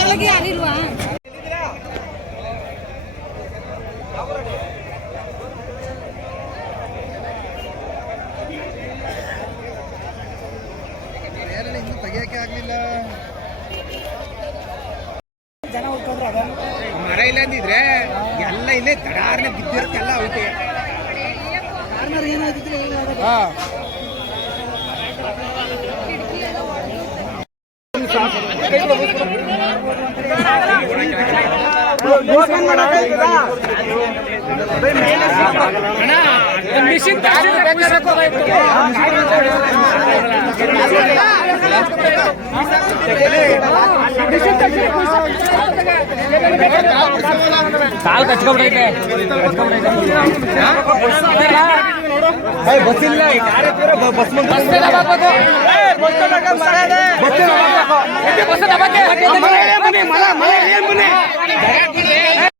ಒಳಗೆ ಯಾರಿಲ್ವಾ? ಇನ್ನು ತೆಗಿಯಕ್ಕೆ ಆಗ್ಲಿಲ್ಲ. ಮರ ಇಲ್ಲ ಅಂದಿದ್ರೆ ಎಲ್ಲ ಇಲ್ಲೇ ದಡಾರ್ನೆ ಬಿದ್ದಿರುತ್ತೆಲ್ಲ ಎಲ್ಲ ಅವಕ್ಕೆ ಮಿಷಿನ್ ಕಾಲ್ ಕಚ್ಕೊಂಡ್ಬಿಡೈತೆ ಬಸ್ ಇಲ್ಲ ಬಸ್ ಬಸ್